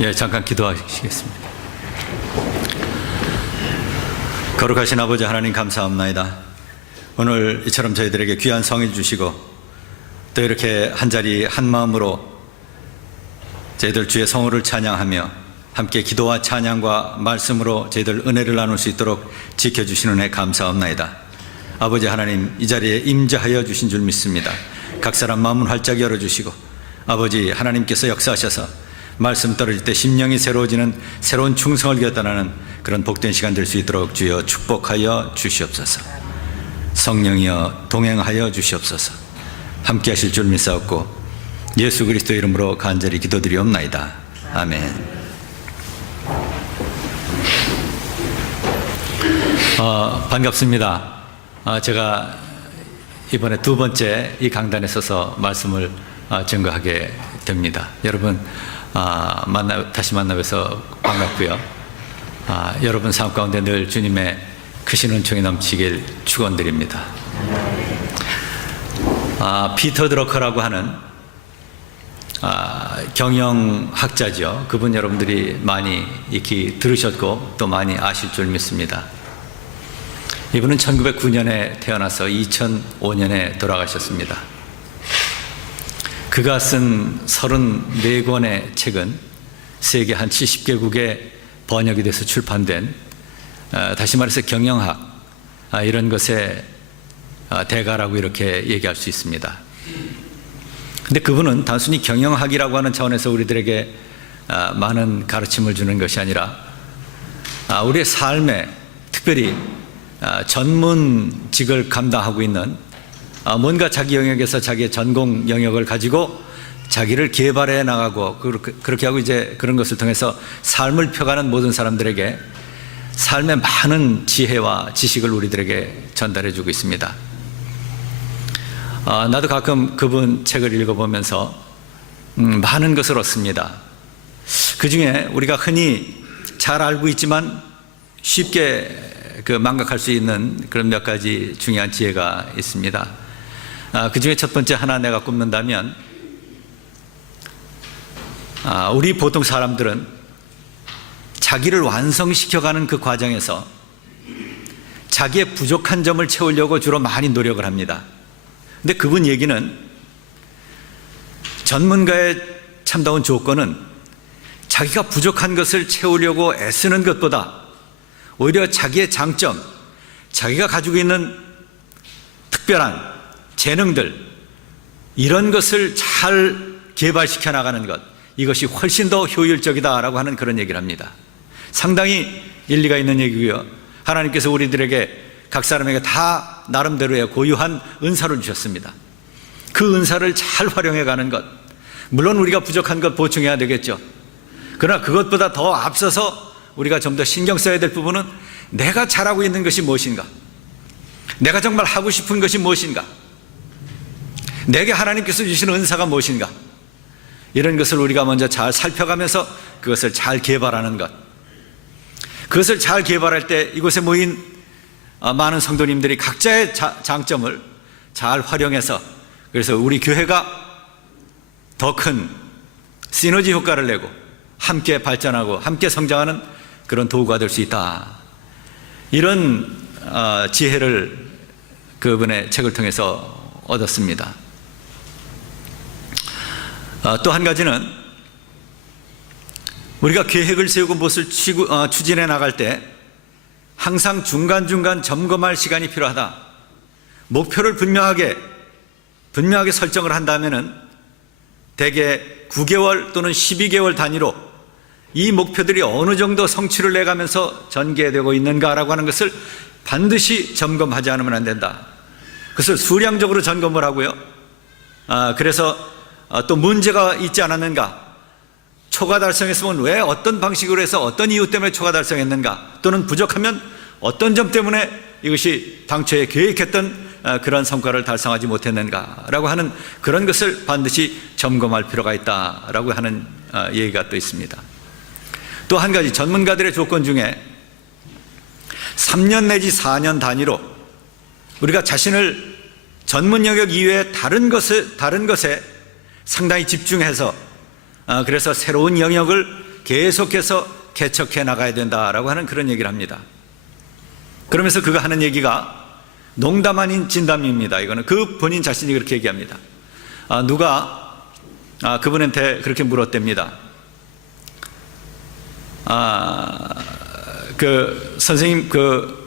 예, 잠깐 기도하시겠습니다. 거룩하신 아버지 하나님 감사합니다. 오늘 이처럼 저희들에게 귀한 성일 주시고 또 이렇게 한자리 한마음으로 저희들 주의 성호를 찬양하며 함께 기도와 찬양과 말씀으로 저희들 은혜를 나눌 수 있도록 지켜주시는 애 감사합니다. 아버지 하나님, 이 자리에 임재하여 주신 줄 믿습니다. 각 사람 마음은 활짝 열어주시고 아버지 하나님께서 역사하셔서 말씀 떨어질 때 심령이 새로워지는 새로운 충성을 결단하는 그런 복된 시간 될 수 있도록 주여 축복하여 주시옵소서. 성령이여 동행하여 주시옵소서. 함께 하실 줄 믿사옵고 예수 그리스도 이름으로 간절히 기도드리옵나이다. 아멘. 반갑습니다. 제가 이번에 두 번째 이 강단에 서서 말씀을 증거하게 됩니다. 여러분 다시 만나뵈서 반갑고요. 여러분 삶 가운데 늘 주님의 크신 은총이 넘치길 축원드립니다. 피터 드러커라고 하는 경영학자죠. 그분 여러분들이 많이 익히 들으셨고 또 많이 아실 줄 믿습니다. 이분은 1909년에 태어나서 2005년에 돌아가셨습니다. 그가 쓴 34권의 책은 세계 한 70개국에 번역이 돼서 출판된 다시 말해서 경영학 이런 것의 대가라고 이렇게 얘기할 수 있습니다. 근데 그분은 단순히 경영학이라고 하는 차원에서 우리들에게 많은 가르침을 주는 것이 아니라 우리의 삶에 특별히 전문직을 감당하고 있는 뭔가 자기 영역에서 자기의 전공 영역을 가지고 자기를 개발해 나가고 그렇게 하고 이제 그런 것을 통해서 삶을 펴가는 모든 사람들에게 삶의 많은 지혜와 지식을 우리들에게 전달해 주고 있습니다. 나도 가끔 그분 책을 읽어보면서 많은 것을 얻습니다. 그 중에 우리가 흔히 잘 알고 있지만 쉽게 망각할 수 있는 그런 몇 가지 중요한 지혜가 있습니다. 그 중에 첫 번째 하나 내가 꼽는다면 우리 보통 사람들은 자기를 완성시켜가는 그 과정에서 자기의 부족한 점을 채우려고 주로 많이 노력을 합니다. 근데 그분 얘기는 전문가의 참다운 조건은 자기가 부족한 것을 채우려고 애쓰는 것보다 오히려 자기의 장점, 자기가 가지고 있는 특별한 재능들 이런 것을 잘 개발시켜 나가는 것, 이것이 훨씬 더 효율적이다라고 하는 그런 얘기를 합니다. 상당히 일리가 있는 얘기고요. 하나님께서 우리들에게 각 사람에게 다 나름대로의 고유한 은사를 주셨습니다. 그 은사를 잘 활용해 가는 것, 물론 우리가 부족한 것 보충해야 되겠죠. 그러나 그것보다 더 앞서서 우리가 좀 더 신경 써야 될 부분은 내가 잘하고 있는 것이 무엇인가, 내가 정말 하고 싶은 것이 무엇인가, 내게 하나님께서 주신 은사가 무엇인가, 이런 것을 우리가 먼저 잘 살펴가면서 그것을 잘 개발하는 것. 그것을 잘 개발할 때 이곳에 모인 많은 성도님들이 각자의 장점을 잘 활용해서 그래서 우리 교회가 더 큰 시너지 효과를 내고 함께 발전하고 함께 성장하는 그런 도구가 될 수 있다. 이런 지혜를 그분의 책을 통해서 얻었습니다. 또 한 가지는 우리가 계획을 세우고 무엇을 추진해 나갈 때 항상 중간중간 점검할 시간이 필요하다. 목표를 분명하게 설정을 한다면은 대개 9개월 또는 12개월 단위로 이 목표들이 어느 정도 성취를 내가면서 전개되고 있는가라고 하는 것을 반드시 점검하지 않으면 안 된다. 그것을 수량적으로 점검을 하고요. 그래서 또 문제가 있지 않았는가, 초과 달성했으면 왜 어떤 방식으로 해서 어떤 이유 때문에 초과 달성했는가, 또는 부족하면 어떤 점 때문에 이것이 당초에 계획했던 그런 성과를 달성하지 못했는가라고 하는 그런 것을 반드시 점검할 필요가 있다라고 하는 얘기가 또 있습니다. 또 한 가지 전문가들의 조건 중에 3년 내지 4년 단위로 우리가 자신을 전문 영역 이외의 다른 것에 상당히 집중해서 그래서 새로운 영역을 계속해서 개척해 나가야 된다라고 하는 그런 얘기를 합니다. 그러면서 그가 하는 얘기가 농담 아닌 진담입니다. 이거는 그 본인 자신이 그렇게 얘기합니다. 누가 그분한테 그렇게 물었답니다. 그 선생님 그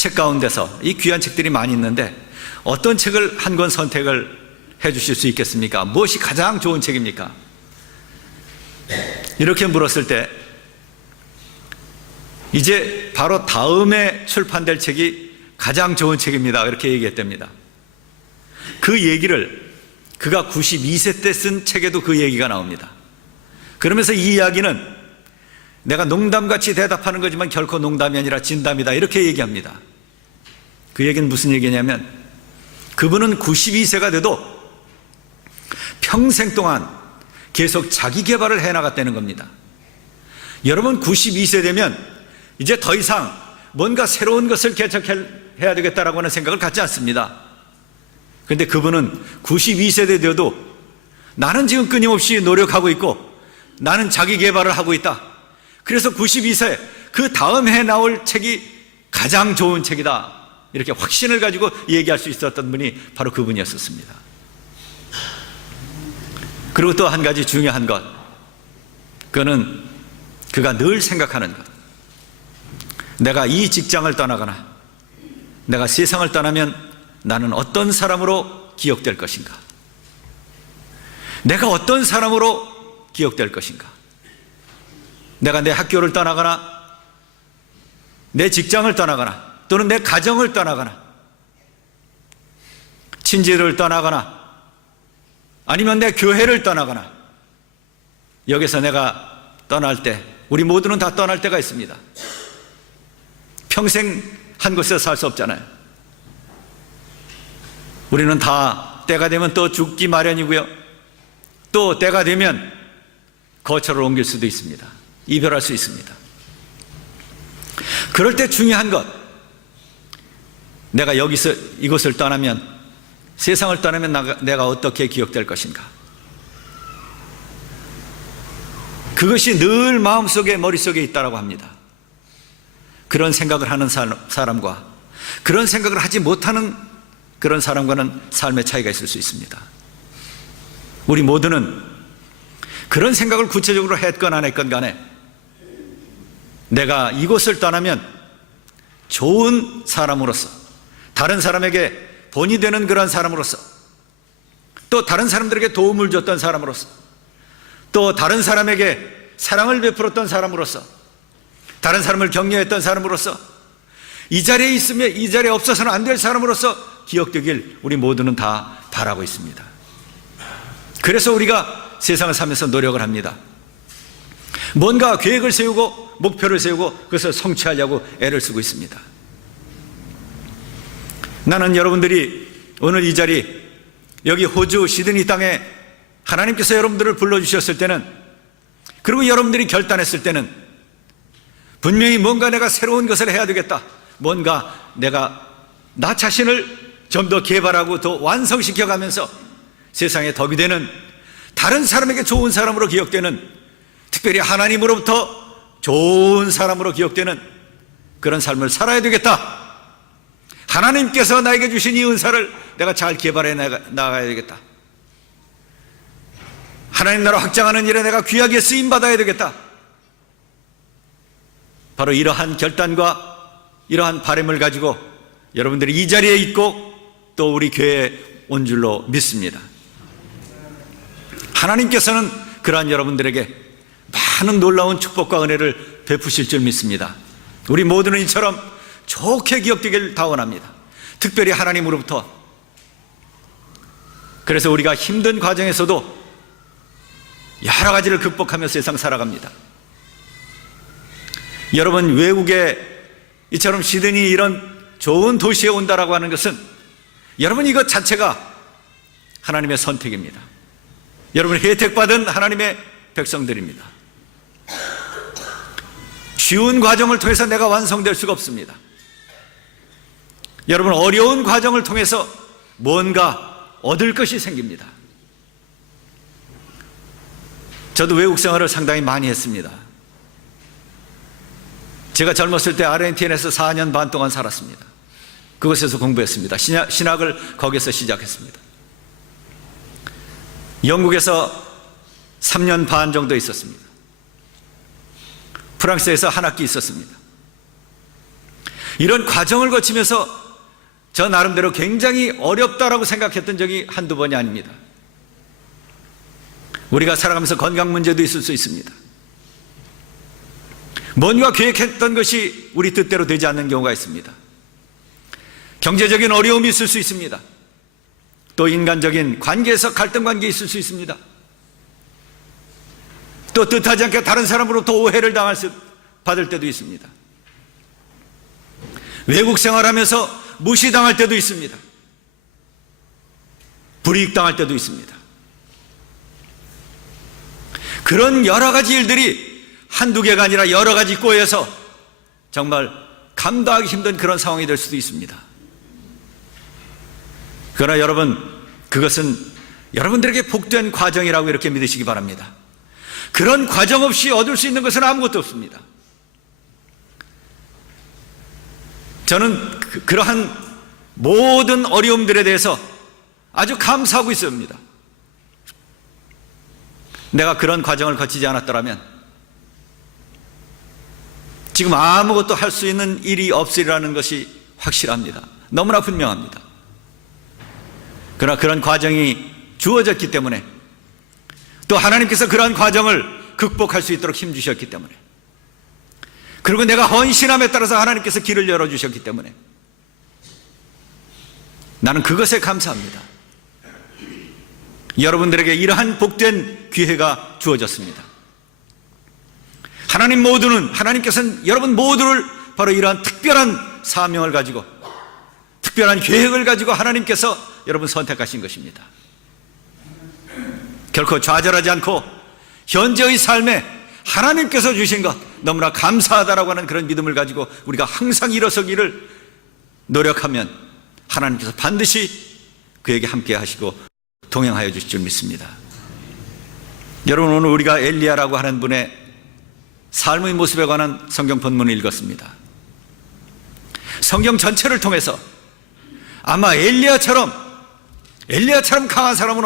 책 가운데서 이 귀한 책들이 많이 있는데 어떤 책을 한 권 선택을 해 주실 수 있겠습니까? 무엇이 가장 좋은 책입니까? 이렇게 물었을 때 이제 바로 다음에 출판될 책이 가장 좋은 책입니다. 이렇게 얘기했답니다. 그 얘기를 그가 92세 때 쓴 책에도 그 얘기가 나옵니다. 그러면서 이 이야기는 내가 농담같이 대답하는 거지만 결코 농담이 아니라 진담이다 이렇게 얘기합니다. 그 얘기는 무슨 얘기냐면 그분은 92세가 돼도 평생 동안 계속 자기 개발을 해나갔다는 겁니다. 여러분 92세 되면 이제 더 이상 뭔가 새로운 것을 개척해야 되겠다라고 하는 생각을 갖지 않습니다. 그런데 그분은 92세 되어도 나는 지금 끊임없이 노력하고 있고 나는 자기 개발을 하고 있다. 그래서 92세 그 다음 해 나올 책이 가장 좋은 책이다. 이렇게 확신을 가지고 얘기할 수 있었던 분이 바로 그분이었습니다. 그리고 또 한 가지 중요한 것, 그거는 그가 늘 생각하는 것. 내가 이 직장을 떠나거나 내가 세상을 떠나면 나는 어떤 사람으로 기억될 것인가? 내가 어떤 사람으로 기억될 것인가? 내가 내 학교를 떠나거나 내 직장을 떠나거나 또는 내 가정을 떠나거나 친지를 떠나거나 아니면 내 교회를 떠나거나 여기서 내가 떠날 때 우리 모두는 다 떠날 때가 있습니다. 평생 한 곳에서 살 수 없잖아요. 우리는 다 때가 되면 또 죽기 마련이고요. 또 때가 되면 거처를 옮길 수도 있습니다. 이별할 수 있습니다. 그럴 때 중요한 것, 내가 여기서 이곳을 떠나면, 세상을 떠나면 내가 어떻게 기억될 것인가? 그것이 늘 마음속에 머릿속에 있다고 합니다. 그런 생각을 하는 사람과 그런 생각을 하지 못하는 그런 사람과는 삶의 차이가 있을 수 있습니다. 우리 모두는 그런 생각을 구체적으로 했건 안 했건 간에 내가 이곳을 떠나면 좋은 사람으로서, 다른 사람에게 본이 되는 그런 사람으로서, 또 다른 사람들에게 도움을 줬던 사람으로서, 또 다른 사람에게 사랑을 베풀었던 사람으로서, 다른 사람을 격려했던 사람으로서, 이 자리에 있으면 이 자리에 없어서는 안 될 사람으로서 기억되길 우리 모두는 다 바라고 있습니다. 그래서 우리가 세상을 살면서 노력을 합니다. 뭔가 계획을 세우고 목표를 세우고 그것을 성취하려고 애를 쓰고 있습니다. 나는 여러분들이 오늘 이 자리, 여기 호주 시드니 땅에 하나님께서 여러분들을 불러주셨을 때는, 그리고 여러분들이 결단했을 때는 분명히 뭔가 내가 새로운 것을 해야 되겠다, 뭔가 내가 나 자신을 좀 더 개발하고 더 완성시켜 가면서 세상에 덕이 되는, 다른 사람에게 좋은 사람으로 기억되는, 특별히 하나님으로부터 좋은 사람으로 기억되는 그런 삶을 살아야 되겠다. 하나님께서 나에게 주신 이 은사를 내가 잘 개발해 나가야 되겠다. 하나님 나라 확장하는 일에 내가 귀하게 쓰임받아야 되겠다. 바로 이러한 결단과 이러한 바람을 가지고 여러분들이 이 자리에 있고 또 우리 교회에 온 줄로 믿습니다. 하나님께서는 그러한 여러분들에게 많은 놀라운 축복과 은혜를 베푸실 줄 믿습니다. 우리 모두는 이처럼 좋게 기억되길 다원합니다. 특별히 하나님으로부터. 그래서 우리가 힘든 과정에서도 여러 가지를 극복하며 세상 살아갑니다. 여러분, 외국에 이처럼 시드니 이런 좋은 도시에 온다라고 하는 것은 여러분 이것 자체가 하나님의 선택입니다. 여러분 혜택받은 하나님의 백성들입니다. 쉬운 과정을 통해서 내가 완성될 수가 없습니다. 여러분 어려운 과정을 통해서 뭔가 얻을 것이 생깁니다. 저도 외국 생활을 상당히 많이 했습니다. 제가 젊었을 때 아르헨티나에서 4년 반 동안 살았습니다. 그곳에서 공부했습니다. 신학을 거기서 시작했습니다. 영국에서 3년 반 정도 있었습니다. 프랑스에서 한 학기 있었습니다. 이런 과정을 거치면서 저 나름대로 굉장히 어렵다라고 생각했던 적이 한두 번이 아닙니다. 우리가 살아가면서 건강 문제도 있을 수 있습니다. 뭔가 계획했던 것이 우리 뜻대로 되지 않는 경우가 있습니다. 경제적인 어려움이 있을 수 있습니다. 또 인간적인 관계에서 갈등 관계 있을 수 있습니다. 또 뜻하지 않게 다른 사람으로부터 오해를 받을 때도 있습니다. 외국 생활하면서 무시당할 때도 있습니다. 불이익당할 때도 있습니다. 그런 여러 가지 일들이 한두 개가 아니라 여러 가지 꼬여서 정말 감당하기 힘든 그런 상황이 될 수도 있습니다. 그러나 여러분, 그것은 여러분들에게 복된 과정이라고 이렇게 믿으시기 바랍니다. 그런 과정 없이 얻을 수 있는 것은 아무것도 없습니다. 저는 그러한 모든 어려움들에 대해서 아주 감사하고 있습니다. 내가 그런 과정을 거치지 않았더라면 지금 아무것도 할 수 있는 일이 없으리라는 것이 확실합니다. 너무나 분명합니다. 그러나 그런 과정이 주어졌기 때문에, 또 하나님께서 그러한 과정을 극복할 수 있도록 힘주셨기 때문에, 그리고 내가 헌신함에 따라서 하나님께서 길을 열어주셨기 때문에 나는 그것에 감사합니다. 여러분들에게 이러한 복된 기회가 주어졌습니다. 하나님께서는 여러분 모두를 바로 이러한 특별한 사명을 가지고, 특별한 계획을 가지고 하나님께서 여러분 선택하신 것입니다. 결코 좌절하지 않고 현재의 삶에 하나님께서 주신 것 너무나 감사하다라고 하는 그런 믿음을 가지고 우리가 항상 일어서기를 노력하면 하나님께서 반드시 그에게 함께 하시고 동행하여 주실 줄 믿습니다. 여러분, 오늘 우리가 엘리야라고 하는 분의 삶의 모습에 관한 성경 본문을 읽었습니다. 성경 전체를 통해서 아마 엘리야처럼 강한 사람은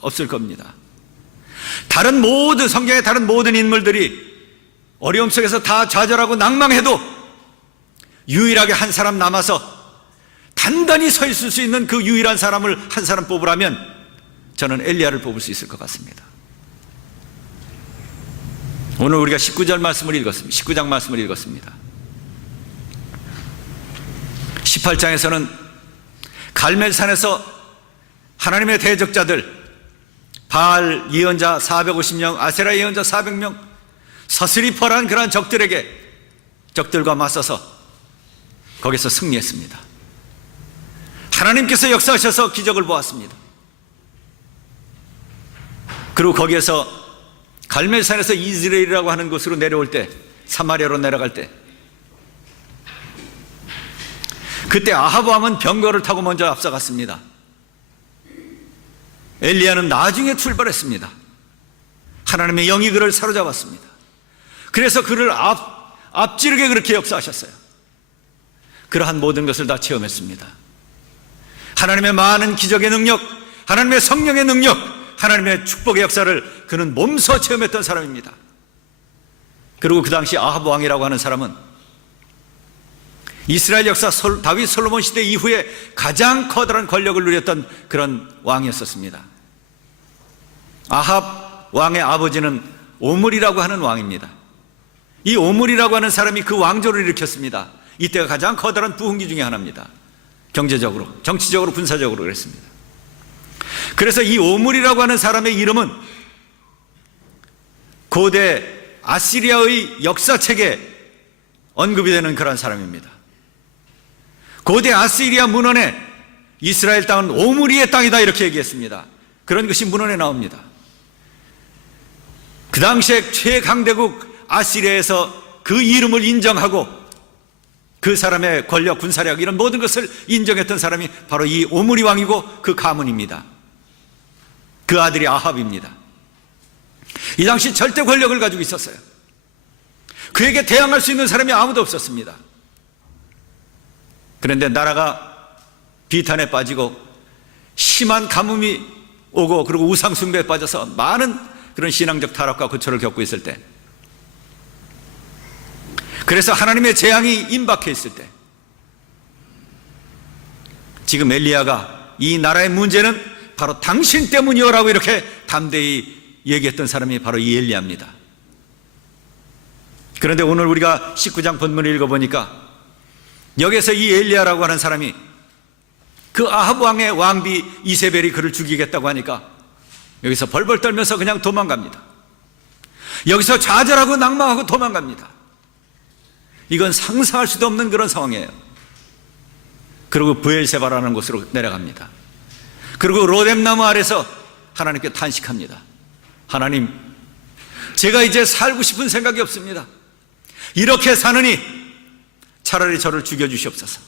없을 겁니다. 성경의 다른 모든 인물들이 어려움 속에서 다 좌절하고 낭망해도 유일하게 한 사람 남아서 단단히 서 있을 수 있는 그 유일한 사람을 한 사람 뽑으라면 저는 엘리야를 뽑을 수 있을 것 같습니다. 오늘 우리가 19장 말씀을 읽었습니다. 18장에서는 갈멜산에서 하나님의 대적자들, 바알 예언자 450명, 아세라 예언자 400명, 서슬이퍼란 그러한 적들과 맞서서 거기서 승리했습니다. 하나님께서 역사하셔서 기적을 보았습니다. 그리고 거기에서 갈멜산에서 이스라엘이라고 하는 곳으로 내려올 때, 사마리아로 내려갈 때, 그때 아합 왕은 병거를 타고 먼저 앞서갔습니다. 엘리야는 나중에 출발했습니다. 하나님의 영이 그를 사로잡았습니다. 그래서 그를 앞지르게 그렇게 역사하셨어요. 그러한 모든 것을 다 체험했습니다. 하나님의 많은 기적의 능력, 하나님의 성령의 능력, 하나님의 축복의 역사를 그는 몸소 체험했던 사람입니다. 그리고 그 당시 아합 왕이라고 하는 사람은 이스라엘 역사 다윗 솔로몬 시대 이후에 가장 커다란 권력을 누렸던 그런 왕이었었습니다. 아합 왕의 아버지는 오므리라고 하는 왕입니다. 이 오므리라고 하는 사람이 그 왕조를 일으켰습니다. 이때가 가장 커다란 부흥기 중에 하나입니다. 경제적으로, 정치적으로, 군사적으로 그랬습니다. 그래서 이 오므리라고 하는 사람의 이름은 고대 아시리아의 역사책에 언급이 되는 그런 사람입니다. 고대 아시리아 문헌에 이스라엘 땅은 오므리의 땅이다 이렇게 얘기했습니다. 그런 것이 문헌에 나옵니다. 그 당시에 최강대국 아시리아에서 그 이름을 인정하고 그 사람의 권력, 군사력 이런 모든 것을 인정했던 사람이 바로 이 오므리 왕이고 그 가문입니다. 그 아들이 아합입니다. 이 당시 절대 권력을 가지고 있었어요. 그에게 대항할 수 있는 사람이 아무도 없었습니다. 그런데 나라가 비탄에 빠지고 심한 가뭄이 오고 그리고 우상숭배에 빠져서 많은 그런 신앙적 타락과 고초를 겪고 있을 때, 그래서 하나님의 재앙이 임박해 있을 때, 지금 엘리야가 이 나라의 문제는 바로 당신 때문이요라고 이렇게 담대히 얘기했던 사람이 바로 이 엘리야입니다. 그런데 오늘 우리가 19장 본문을 읽어보니까 여기서 이 엘리야라고 하는 사람이 그 아합 왕의 왕비 이세벨이 그를 죽이겠다고 하니까 여기서 벌벌 떨면서 그냥 도망갑니다. 여기서 좌절하고 낭망하고 도망갑니다. 이건 상상할 수도 없는 그런 상황이에요. 그리고 브엘세바라는 곳으로 내려갑니다. 그리고 로뎀나무 아래서 하나님께 탄식합니다. 하나님, 제가 이제 살고 싶은 생각이 없습니다. 이렇게 사느니 차라리 저를 죽여주시옵소서.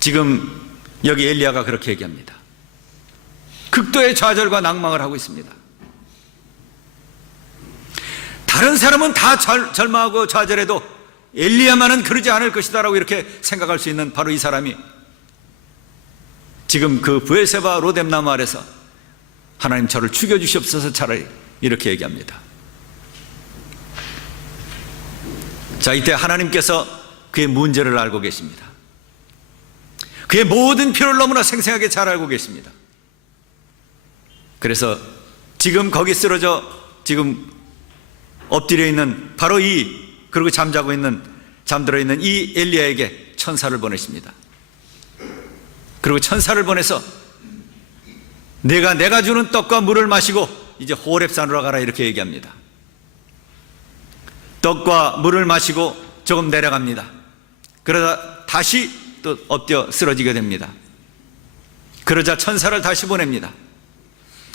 지금 여기 엘리야가 그렇게 얘기합니다. 극도의 좌절과 낭망을 하고 있습니다. 다른 사람은 다 절망하고 좌절해도 엘리야만은 그러지 않을 것이다 라고 이렇게 생각할 수 있는 바로 이 사람이 지금 그 브엘세바 로뎀나무 아래서 하나님 저를 죽여주시옵소서 차라리 이렇게 얘기합니다. 자, 이때 하나님께서 그의 문제를 알고 계십니다. 그의 모든 필요를 너무나 생생하게 잘 알고 계십니다. 그래서 지금 거기 쓰러져 지금 엎드려 있는 바로 그리고 잠들어 있는 이 엘리야에게 천사를 보내십니다. 그리고 천사를 보내서 내가 주는 떡과 물을 마시고 이제 호렙산으로 가라 이렇게 얘기합니다. 떡과 물을 마시고 조금 내려갑니다. 그러다 다시 또 엎드려 쓰러지게 됩니다. 그러자 천사를 다시 보냅니다.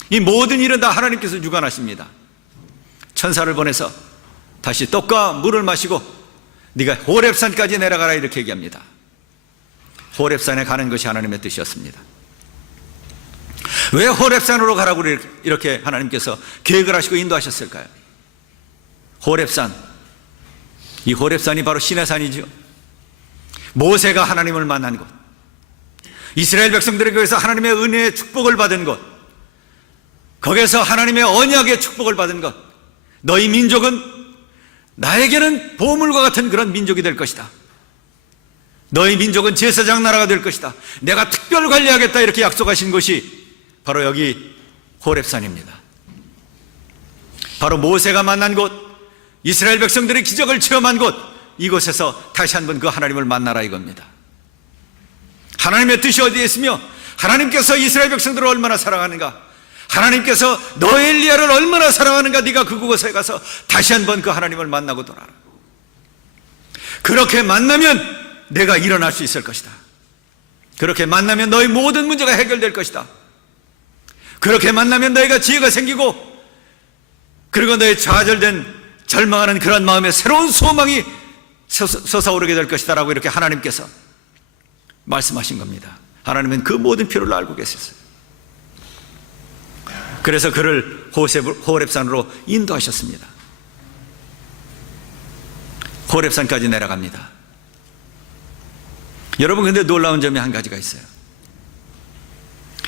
이 모든 일은 다 하나님께서 주관하십니다. 천사를 보내서 다시 떡과 물을 마시고 네가 호렙산까지 내려가라 이렇게 얘기합니다. 호렙산에 가는 것이 하나님의 뜻이었습니다. 왜 호렙산으로 가라고 이렇게 하나님께서 계획을 하시고 인도하셨을까요? 호렙산, 이 호렙산이 바로 신의 산이죠. 모세가 하나님을 만난 곳, 이스라엘 백성들이 거기서 하나님의 은혜의 축복을 받은 곳, 거기서 하나님의 언약의 축복을 받은 것, 너희 민족은 나에게는 보물과 같은 그런 민족이 될 것이다. 너희 민족은 제사장 나라가 될 것이다. 내가 특별 관리하겠다 이렇게 약속하신 곳이 바로 여기 호렙산입니다. 바로 모세가 만난 곳, 이스라엘 백성들이 기적을 체험한 곳, 이곳에서 다시 한번 그 하나님을 만나라 이겁니다. 하나님의 뜻이 어디에 있으며 하나님께서 이스라엘 백성들을 얼마나 사랑하는가, 하나님께서 너 엘리야를 얼마나 사랑하는가, 네가 그곳에 가서 다시 한번 그 하나님을 만나고 돌아라. 그렇게 만나면 내가 일어날 수 있을 것이다. 그렇게 만나면 너희 모든 문제가 해결될 것이다. 그렇게 만나면 너희가 지혜가 생기고 그리고 너희 좌절된 절망하는 그런 마음에 새로운 소망이 솟아오르게 될 것이다 라고 이렇게 하나님께서 말씀하신 겁니다. 하나님은 그 모든 필요를 알고 계셨어요. 그래서 그를 호렙산으로 인도하셨습니다. 호렙산까지 내려갑니다. 여러분, 근데 놀라운 점이 한 가지가 있어요.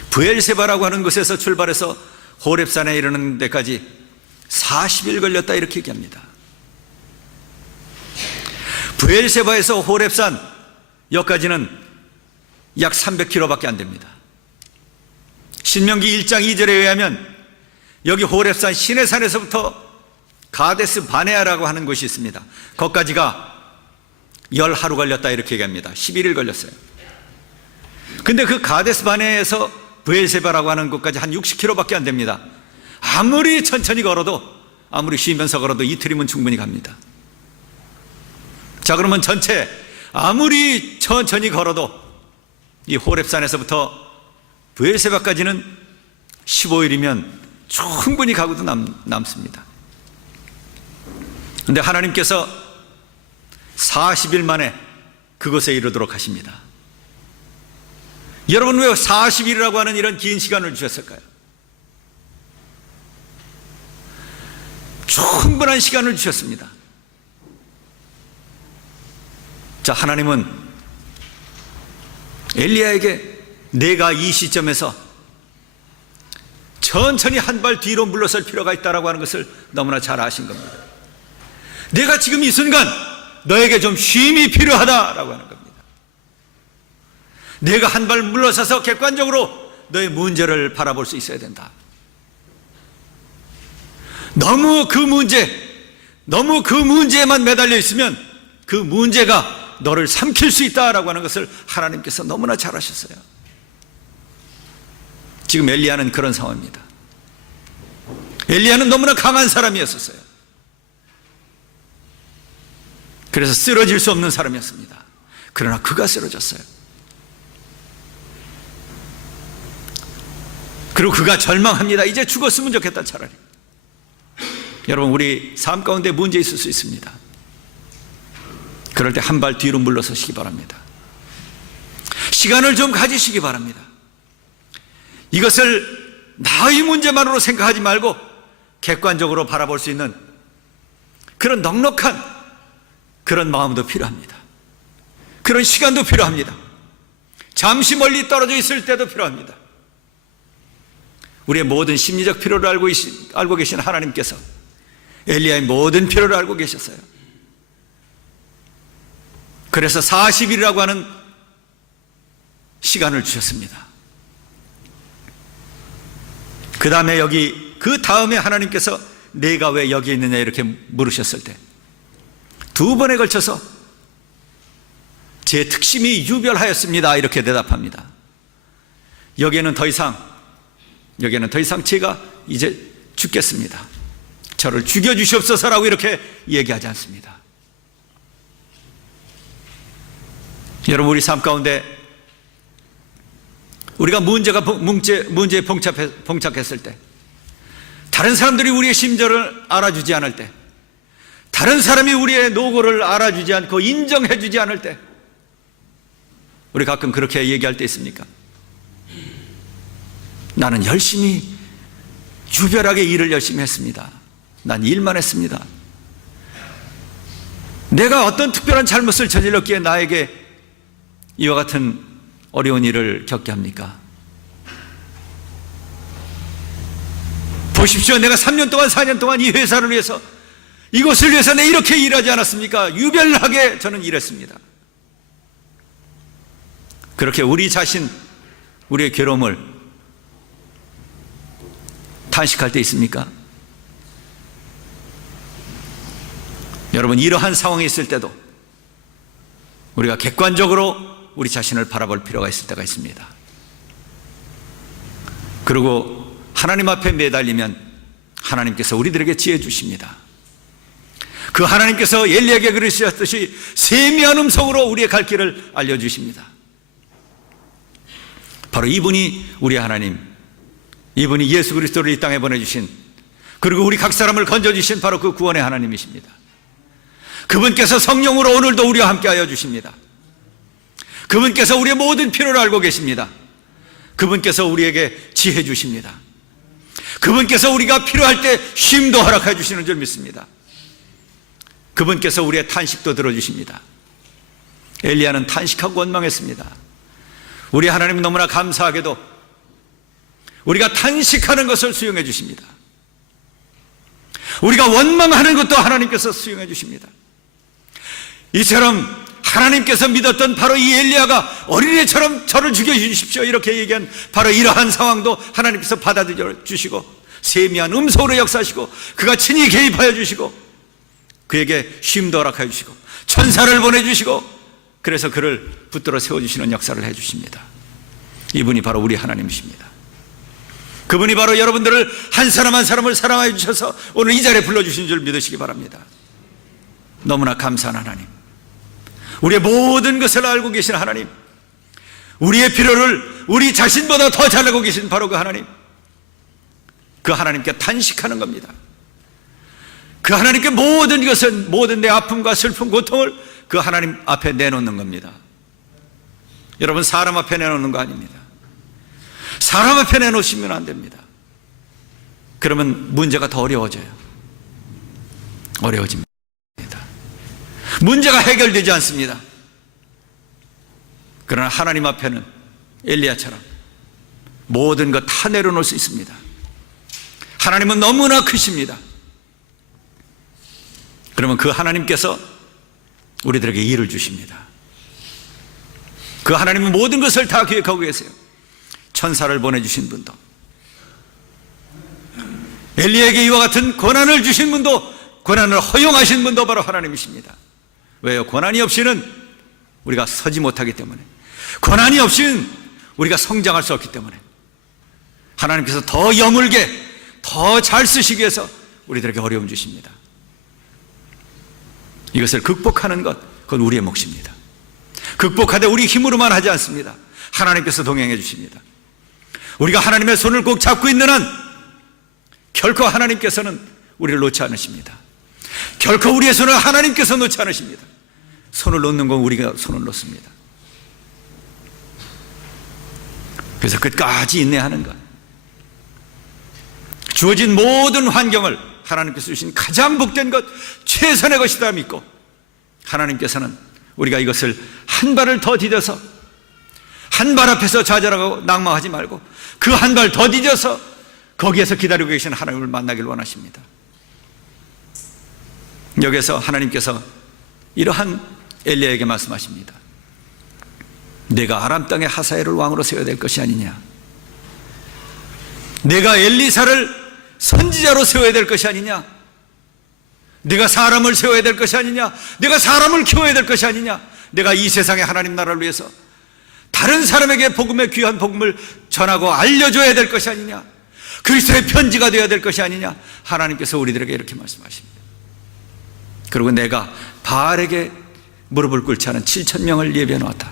브엘세바라고 하는 곳에서 출발해서 호렙산에 이르는 데까지 40일 걸렸다 이렇게 얘기합니다. 브엘세바에서 호렙산 여기까지는 약 300km밖에 안 됩니다. 신명기 1장 2절에 의하면 여기 호렙산 시내산에서부터 가데스 바네아라고 하는 곳이 있습니다. 거기까지가 10하루 걸렸다 이렇게 얘기합니다. 11일 걸렸어요. 근데 그 가데스 바네아에서 브엘세바라고 하는 곳까지 한 60km밖에 안 됩니다. 아무리 천천히 걸어도, 아무리 쉬면서 걸어도 이틀이면 충분히 갑니다. 자, 그러면 전체 아무리 천천히 걸어도 이 호렙산에서부터 브엘세바까지는 15일이면 충분히 가고도 남습니다. 그런데 하나님께서 40일 만에 그곳에 이르도록 하십니다. 여러분, 왜 40일이라고 하는 이런 긴 시간을 주셨을까요? 충분한 시간을 주셨습니다. 자, 하나님은 엘리야에게 내가 이 시점에서 천천히 한 발 뒤로 물러설 필요가 있다고 하는 것을 너무나 잘 아신 겁니다. 내가 지금 이 순간 너에게 좀 쉼이 필요하다라고 하는 겁니다. 내가 한 발 물러서서 객관적으로 너의 문제를 바라볼 수 있어야 된다. 너무 그 문제에만 매달려 있으면 그 문제가 너를 삼킬 수 있다라고 하는 것을 하나님께서 너무나 잘 아셨어요. 지금 엘리야는 그런 상황입니다. 엘리야는 너무나 강한 사람이었었어요. 그래서 쓰러질 수 없는 사람이었습니다. 그러나 그가 쓰러졌어요. 그리고 그가 절망합니다. 이제 죽었으면 좋겠다, 차라리. 여러분, 우리 삶 가운데 문제 있을 수 있습니다. 그럴 때 한 발 뒤로 물러서시기 바랍니다. 시간을 좀 가지시기 바랍니다. 이것을 나의 문제만으로 생각하지 말고 객관적으로 바라볼 수 있는 그런 넉넉한 그런 마음도 필요합니다. 그런 시간도 필요합니다. 잠시 멀리 떨어져 있을 때도 필요합니다. 우리의 모든 심리적 필요를 알고 계신 하나님께서 엘리야의 모든 필요를 알고 계셨어요. 그래서 40일이라고 하는 시간을 주셨습니다. 그 다음에 그 다음에 하나님께서 내가 왜 여기 있느냐 이렇게 물으셨을 때 두 번에 걸쳐서 제 특심이 유별하였습니다 이렇게 대답합니다. 여기에는 더 이상 제가 이제 죽겠습니다. 저를 죽여주시옵소서라고 이렇게 얘기하지 않습니다. 여러분, 우리 삶 가운데 우리가 문제에 봉착했을 때, 다른 사람들이 우리의 심정을 알아주지 않을 때, 다른 사람이 우리의 노고를 알아주지 않고 인정해주지 않을 때, 우리 가끔 그렇게 얘기할 때 있습니까? 나는 열심히 유별하게 일을 열심히 했습니다. 난 일만 했습니다. 내가 어떤 특별한 잘못을 저질렀기에 나에게 이와 같은 어려운 일을 겪게 합니까? 보십시오. 내가 3년 동안 4년 동안 이 회사를 위해서, 이곳을 위해서 내가 이렇게 일하지 않았습니까? 유별나게 저는 일했습니다. 그렇게 우리 자신, 우리의 괴로움을 탄식할 때 있습니까? 여러분, 이러한 상황이 있을 때도 우리가 객관적으로 우리 자신을 바라볼 필요가 있을 때가 있습니다. 그리고 하나님 앞에 매달리면 하나님께서 우리들에게 지혜 주십니다. 그 하나님께서 엘리야에게 그러셨듯이 세미한 음성으로 우리의 갈 길을 알려주십니다. 바로 이분이 우리의 하나님, 이분이 예수 그리스도를 이 땅에 보내주신, 그리고 우리 각 사람을 건져주신 바로 그 구원의 하나님이십니다. 그분께서 성령으로 오늘도 우리와 함께하여 주십니다. 그분께서 우리의 모든 필요를 알고 계십니다. 그분께서 우리에게 지혜 주십니다. 그분께서 우리가 필요할 때 쉼도 허락해 주시는 줄 믿습니다. 그분께서 우리의 탄식도 들어주십니다. 엘리야는 탄식하고 원망했습니다. 우리 하나님 너무나 감사하게도 우리가 탄식하는 것을 수용해 주십니다. 우리가 원망하는 것도 하나님께서 수용해 주십니다. 이처럼 하나님께서 믿었던 바로 이 엘리야가 어린애처럼 저를 죽여주십시오 이렇게 얘기한 바로 이러한 상황도 하나님께서 받아들여 주시고 세미한 음성으로 역사하시고 그가 친히 개입하여 주시고 그에게 쉼도 허락하여 주시고 천사를 보내주시고 그래서 그를 붙들어 세워주시는 역사를 해주십니다. 이분이 바로 우리 하나님이십니다. 그분이 바로 여러분들을 한 사람 한 사람을 사랑하여 주셔서 오늘 이 자리에 불러주신 줄 믿으시기 바랍니다. 너무나 감사한 하나님, 우리의 모든 것을 알고 계신 하나님, 우리의 필요를 우리 자신보다 더 잘 알고 계신 바로 그 하나님, 그 하나님께 탄식하는 겁니다. 그 하나님께 모든 것은, 모든 내 아픔과 슬픔, 고통을 그 하나님 앞에 내놓는 겁니다. 여러분, 사람 앞에 내놓는 거 아닙니다. 사람 앞에 내놓으시면 안 됩니다. 그러면 문제가 더 어려워져요. 어려워집니다. 문제가 해결되지 않습니다. 그러나 하나님 앞에는 엘리야처럼 모든 것 다 내려놓을 수 있습니다. 하나님은 너무나 크십니다. 그러면 그 하나님께서 우리들에게 일을 주십니다. 그 하나님은 모든 것을 다 기획하고 계세요. 천사를 보내주신 분도, 엘리야에게 이와 같은 권한을 주신 분도, 권한을 허용하신 분도 바로 하나님이십니다. 왜요? 권한이 없이는 우리가 서지 못하기 때문에, 권한이 없이는 우리가 성장할 수 없기 때문에 하나님께서 더 여물게, 더 잘 쓰시기 위해서 우리들에게 어려움 주십니다. 이것을 극복하는 것, 그건 우리의 몫입니다. 극복하되 우리 힘으로만 하지 않습니다. 하나님께서 동행해 주십니다. 우리가 하나님의 손을 꼭 잡고 있는 한 결코 하나님께서는 우리를 놓지 않으십니다. 결코 우리의 손을 하나님께서 놓지 않으십니다. 손을 놓는 건 우리가 손을 놓습니다. 그래서 끝까지 인내하는 것, 주어진 모든 환경을 하나님께서 주신 가장 복된 것, 최선의 것이다 믿고, 하나님께서는 우리가 이것을 한 발을 더 디뎌서, 한 발 앞에서 좌절하고 낙망하지 말고 그 한 발 더 디뎌서 거기에서 기다리고 계신 하나님을 만나길 원하십니다. 여기서 하나님께서 이러한 엘리야에게 말씀하십니다. 내가 아람 땅에 하사엘을 왕으로 세워야 될 것이 아니냐, 내가 엘리사를 선지자로 세워야 될 것이 아니냐, 내가 사람을 세워야 될 것이 아니냐, 내가 사람을 키워야 될 것이 아니냐, 내가 이 세상의 하나님 나라를 위해서 다른 사람에게 복음의 귀한 복음을 전하고 알려줘야 될 것이 아니냐, 그리스도의 편지가 되어야 될 것이 아니냐, 하나님께서 우리들에게 이렇게 말씀하십니다. 그리고 내가 바알에게 무릎을 꿇지 않은 7,000명을 예비해 놓았다.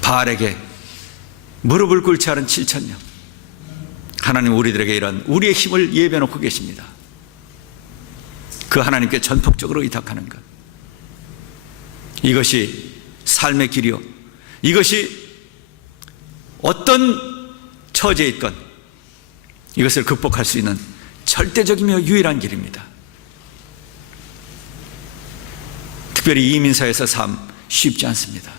바알에게 무릎을 꿇지 않은 7,000명. 하나님 우리들에게 이런 우리의 힘을 예비해 놓고 계십니다. 그 하나님께 전폭적으로 의탁하는 것, 이것이 삶의 길이요, 이것이 어떤 처지에 있건 이것을 극복할 수 있는 절대적이며 유일한 길입니다. 특별히 이민사에서 삶 쉽지 않습니다.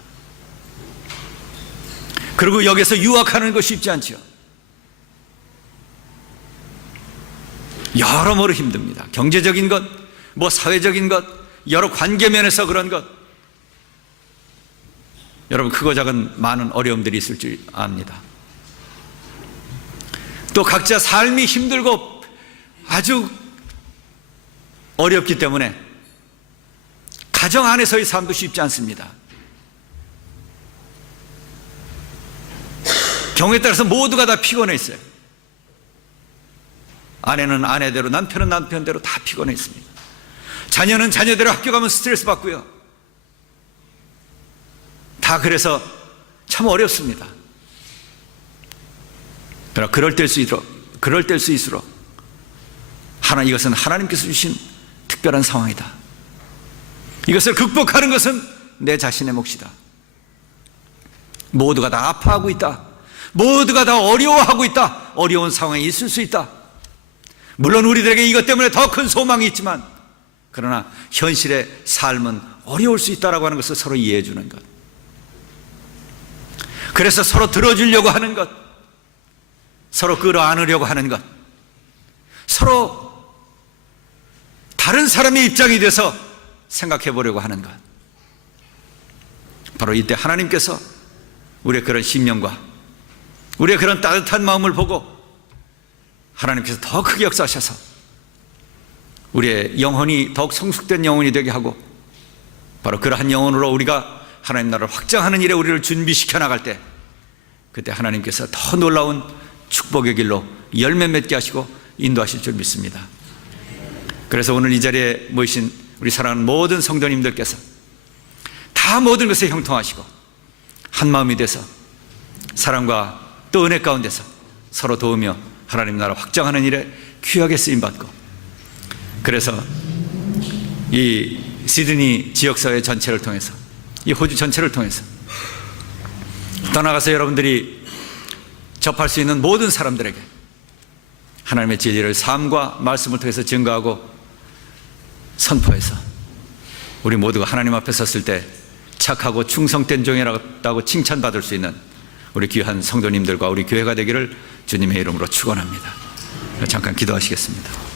그리고 여기서 유학하는 거 쉽지 않죠. 여러모로 힘듭니다. 경제적인 것, 뭐 사회적인 것, 여러 관계 면에서 그런 것, 여러분 크고 작은 많은 어려움들이 있을 줄 압니다. 또 각자 삶이 힘들고 아주 어렵기 때문에 가정 안에서의 삶도 쉽지 않습니다. 경우에 따라서 모두가 다 피곤해 있어요. 아내는 아내대로, 남편은 남편대로 다 피곤해 있습니다. 자녀는 자녀대로 학교 가면 스트레스 받고요. 다 그래서 참 어렵습니다. 그러나 그럴 때일수록 이것은 하나님께서 주신 특별한 상황이다. 이것을 극복하는 것은 내 자신의 몫이다. 모두가 다 아파하고 있다. 모두가 다 어려워하고 있다. 어려운 상황이 있을 수 있다. 물론 우리들에게 이것 때문에 더 큰 소망이 있지만, 그러나 현실의 삶은 어려울 수 있다라고 하는 것을 서로 이해해 주는 것, 그래서 서로 들어주려고 하는 것, 서로 끌어안으려고 하는 것, 서로 다른 사람의 입장이 돼서 생각해 보려고 하는 것, 바로 이때 하나님께서 우리의 그런 심령과 우리의 그런 따뜻한 마음을 보고 하나님께서 더 크게 역사하셔서 우리의 영혼이 더욱 성숙된 영혼이 되게 하고, 바로 그러한 영혼으로 우리가 하나님 나라를 확장하는 일에 우리를 준비시켜 나갈 때, 그때 하나님께서 더 놀라운 축복의 길로 열매 맺게 하시고 인도하실 줄 믿습니다. 그래서 오늘 이 자리에 모이신 우리 사랑하는 모든 성도님들께서 다 모든 것에 형통하시고 한 마음이 돼서 사랑과 또 은혜 가운데서 서로 도우며 하나님 나라 확장하는 일에 귀하게 쓰임받고, 그래서 이 시드니 지역사회 전체를 통해서, 이 호주 전체를 통해서 떠나가서 여러분들이 접할 수 있는 모든 사람들에게 하나님의 진리를 삶과 말씀을 통해서 증거하고 선포해서 우리 모두가 하나님 앞에 섰을 때 착하고 충성된 종이라고 칭찬받을 수 있는 우리 귀한 성도님들과 우리 교회가 되기를 주님의 이름으로 축원합니다. 잠깐 기도하시겠습니다.